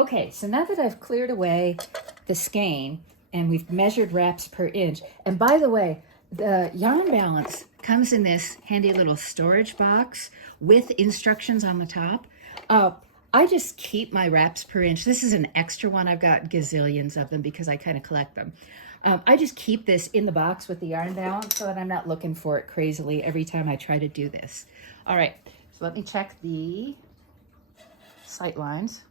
Okay, so now that I've cleared away the skein and we've measured wraps per inch, and by the way, the yarn balance comes in this handy little storage box with instructions on the top. I just keep my wraps per inch. This is an extra one. I've got gazillions of them because I kind of collect them. I just keep this in the box with the yarn balance so that I'm not looking for it crazily every time I try to do this. All right, so let me check the sight lines.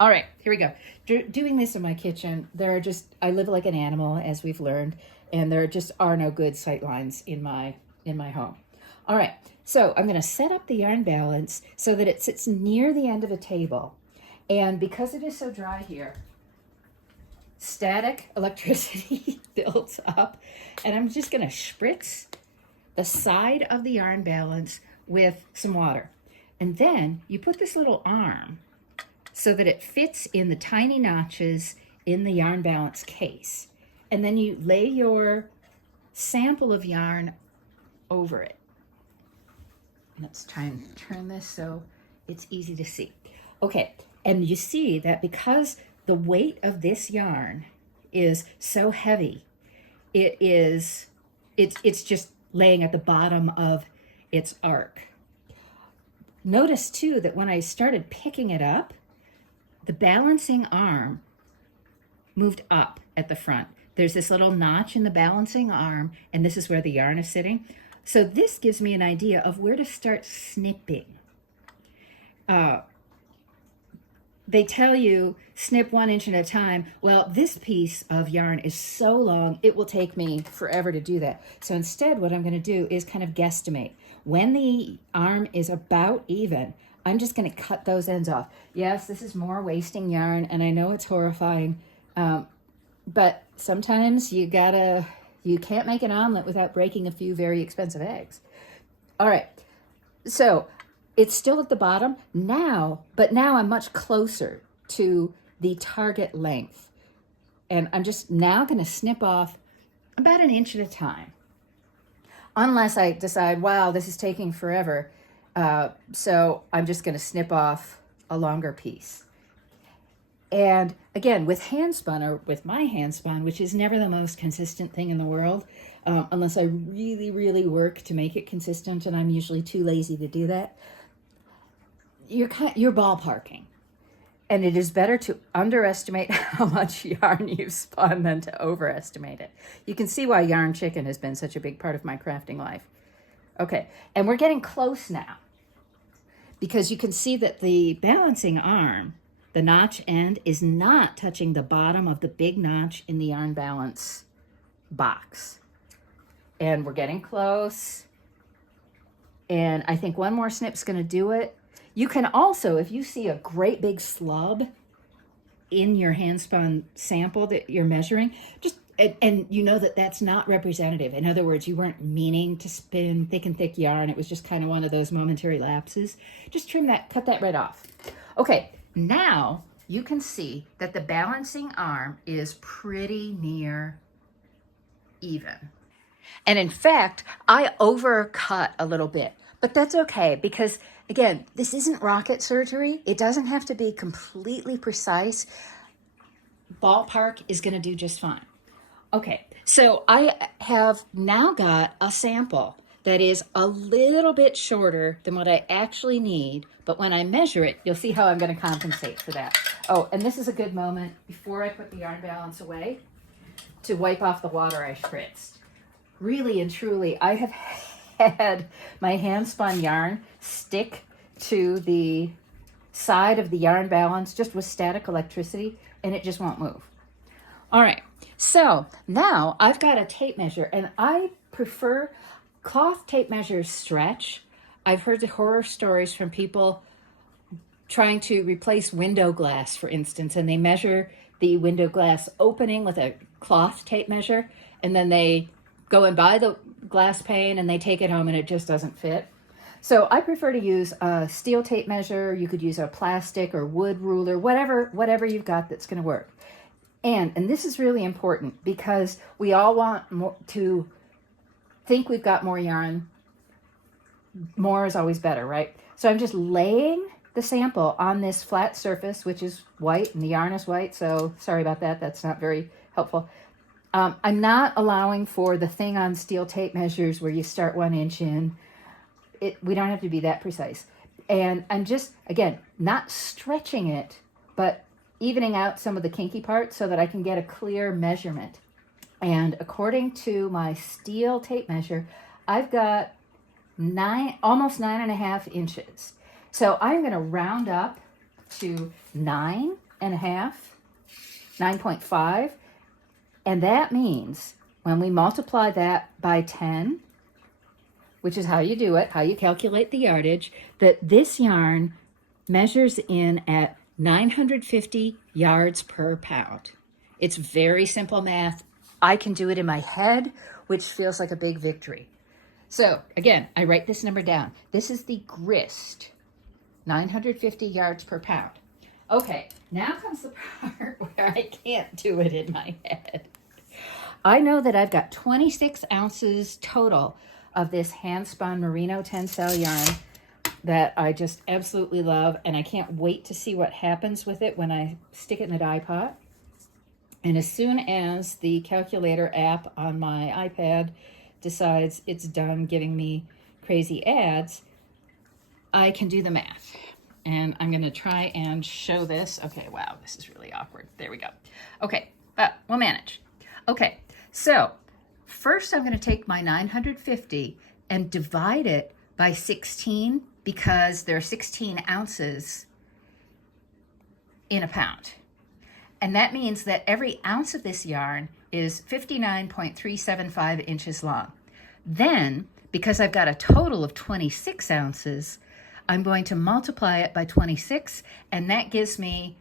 All right, here we go. Doing this in my kitchen, there are just, I live like an animal, as we've learned, and there just are no good sight lines in my home. All right, so I'm gonna set up the yarn balance so that it sits near the end of a table. And because it is so dry here, static electricity builds up, and I'm just gonna spritz the side of the yarn balance with some water. And then you put this little arm so that it fits in the tiny notches in the yarn balance case. And then you lay your sample of yarn over it. Let's try and turn this so it's easy to see. Okay, and you see that because the weight of this yarn is so heavy, it's just laying at the bottom of its arc. Notice too that when I started picking it up, the balancing arm moved up at the front. There's this little notch in the balancing arm, and this is where the yarn is sitting. So this gives me an idea of where to start snipping. They tell you snip 1 inch at a time. Well, this piece of yarn is so long, it will take me forever to do that. So instead, what I'm gonna do is kind of guesstimate. When the arm is about even, I'm just gonna cut those ends off. Yes, this is more wasting yarn, and I know it's horrifying, but sometimes you can't make an omelet without breaking a few very expensive eggs. All right, so it's still at the bottom now, but now I'm much closer to the target length. And I'm just now gonna snip off about 1 inch at a time. Unless I decide, wow, this is taking forever. So I'm just gonna snip off a longer piece. And again, with Handspun, or with my Handspun, which is never the most consistent thing in the world, unless I really, really work to make it consistent, and I'm usually too lazy to do that, you're ballparking. And it is better to underestimate how much yarn you've spun than to overestimate it. You can see why yarn chicken has been such a big part of my crafting life. Okay, and we're getting close now, because you can see that the balancing arm, the notch end, is not touching the bottom of the big notch in the yarn balance box. And we're getting close. And I think one more snip's gonna do it. You can also, if you see a great big slub in your Handspun sample that you're measuring, and you know that that's not representative. In other words, you weren't meaning to spin thick and thick yarn. It was just kind of one of those momentary lapses. Just trim that, cut that right off. Okay, now you can see that the balancing arm is pretty near even. And in fact, I overcut a little bit, but that's okay because, again, this isn't rocket surgery. It doesn't have to be completely precise. Ballpark is gonna do just fine. Okay, so I have now got a sample that is a little bit shorter than what I actually need, but when I measure it, you'll see how I'm gonna compensate for that. Oh, and this is a good moment before I put the yarn balance away to wipe off the water I spritzed. Really and truly, I have had my Handspun yarn stick to the side of the yarn balance just with static electricity, and it just won't move. All right, so now I've got a tape measure, and I prefer cloth tape measures stretch. I've heard the horror stories from people trying to replace window glass, for instance, and they measure the window glass opening with a cloth tape measure, and then they go and buy the glass pane and they take it home and it just doesn't fit. So I prefer to use a steel tape measure. You could use a plastic or wood ruler, whatever you've got that's gonna work. And this is really important because we all want to think we've got more yarn. More is always better, right? So I'm just laying the sample on this flat surface, which is white, and the yarn is white, so sorry about that. That's not very helpful. I'm not allowing for the thing on steel tape measures where you start 1 inch in. We don't have to be that precise. And I'm just, again, not stretching it, but evening out some of the kinky parts so that I can get a clear measurement. And according to my steel tape measure, I've got almost 9.5 inches. So I'm going to round up to 9.5, 9.5. And that means when we multiply that by 10, which is how you do it, how you calculate the yardage, that this yarn measures in at 950 yards per pound. It's very simple math. I can do it in my head, which feels like a big victory. So again, I write this number down. This is the grist, 950 yards per pound. Okay, now comes the part where I can't do it in my head. I know that I've got 26 ounces total of this Handspun merino tencel yarn that I just absolutely love, and I can't wait to see what happens with it when I stick it in the dye pot. And as soon as the calculator app on my iPad decides it's done giving me crazy ads, I can do the math. And I'm going to try and show this. Okay, wow, this is really awkward. There we go. Okay, but we'll manage. Okay, so first I'm going to take my 950 and divide it by 16 because there are 16 ounces in a pound. And that means that every ounce of this yarn is 59.375 inches long. Then, because I've got a total of 26 ounces, I'm going to multiply it by 26, and that gives me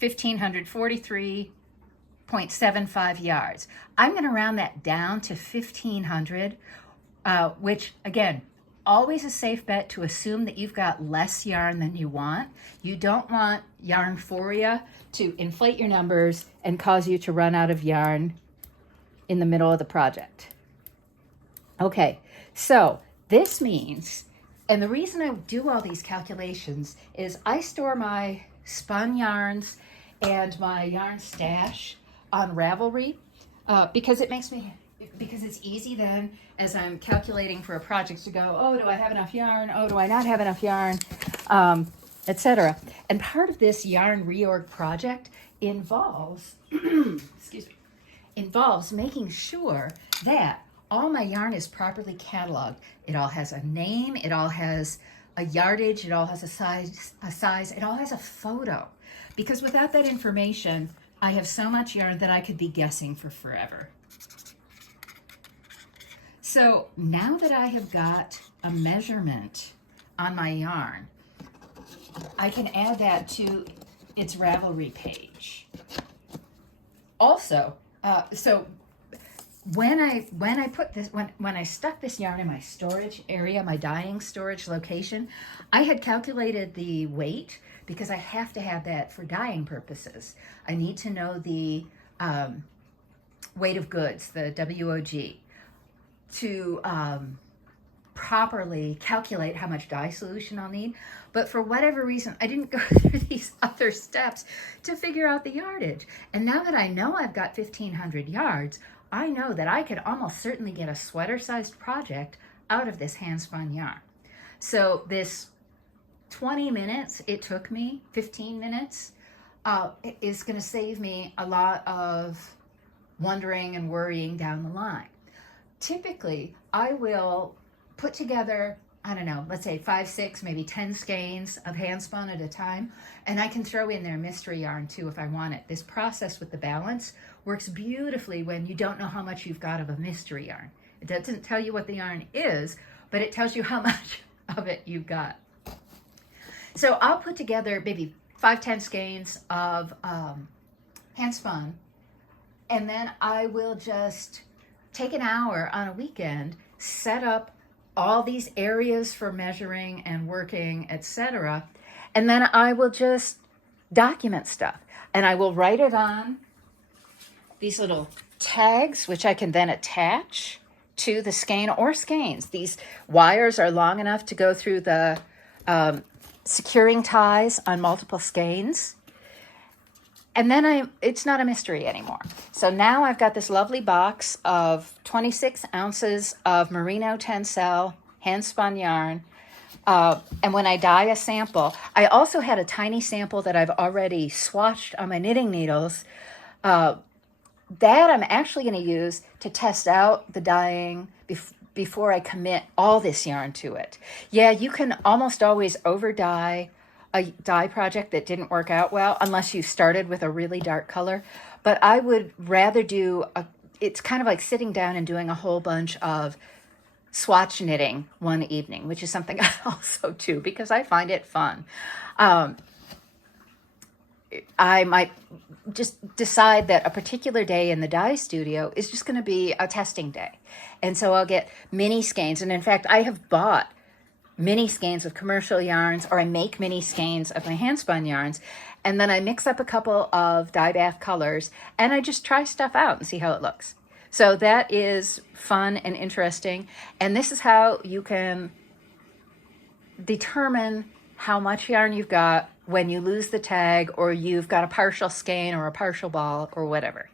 1,543.75 yards. I'm going to round that down to 1,500, which, again, always a safe bet to assume that you've got less yarn than you want. You don't want yarnphoria to inflate your numbers and cause you to run out of yarn in the middle of the project. Okay, so this means, and the reason I do all these calculations is I store my spun yarns and my yarn stash on Ravelry because it's easy then as I'm calculating for a project to go, oh, do I have enough yarn? Oh, do I not have enough yarn? Etc. And part of this yarn reorg project involves, involves making sure that all my yarn is properly cataloged. It all has a name, it all has a yardage, it all has a size, it all has a photo. Because without that information, I have so much yarn that I could be guessing for forever. So now that I have got a measurement on my yarn, I can add that to its Ravelry page. Also, so when I put this, when I stuck this yarn in my storage area, my dyeing storage location, I had calculated the weight because I have to have that for dyeing purposes. I need to know the weight of goods, the WOG, to properly calculate how much dye solution I'll need. But for whatever reason, I didn't go through these other steps to figure out the yardage. And now that I know I've got 1,500 yards, I know that I could almost certainly get a sweater-sized project out of this Handspun yarn. So this 20 minutes it took me, 15 minutes, is going to save me a lot of wondering and worrying down the line. Typically, I will put together, I don't know, let's say 5, 6, maybe 10 skeins of Handspun at a time, and I can throw in their mystery yarn too if I want it. This process with the balance works beautifully when you don't know how much you've got of a mystery yarn. It doesn't tell you what the yarn is, but it tells you how much of it you've got. So I'll put together maybe 5, 10 skeins of Handspun, and then I will just take an hour on a weekend, set up all these areas for measuring and working, etc. And then I will just document stuff. And I will write it on these little tags, which I can then attach to the skein or skeins. These wires are long enough to go through the securing ties on multiple skeins. And then it's not a mystery anymore. So now I've got this lovely box of 26 ounces of merino tencel handspun yarn. And when I dye a sample, I also had a tiny sample that I've already swatched on my knitting needles. That I'm actually going to use to test out the dyeing before I commit all this yarn to it. Yeah, you can almost always over dye a dye project that didn't work out well unless you started with a really dark color. But I would rather it's kind of like sitting down and doing a whole bunch of swatch knitting one evening, which is something I also do because I find it fun. I might just decide that a particular day in the dye studio is just going to be a testing day. And so I'll get mini skeins. And in fact, I have bought mini skeins of commercial yarns, or I make mini skeins of my handspun yarns. And then I mix up a couple of dye bath colors and I just try stuff out and see how it looks. So that is fun and interesting. And this is how you can determine how much yarn you've got when you lose the tag or you've got a partial skein or a partial ball or whatever.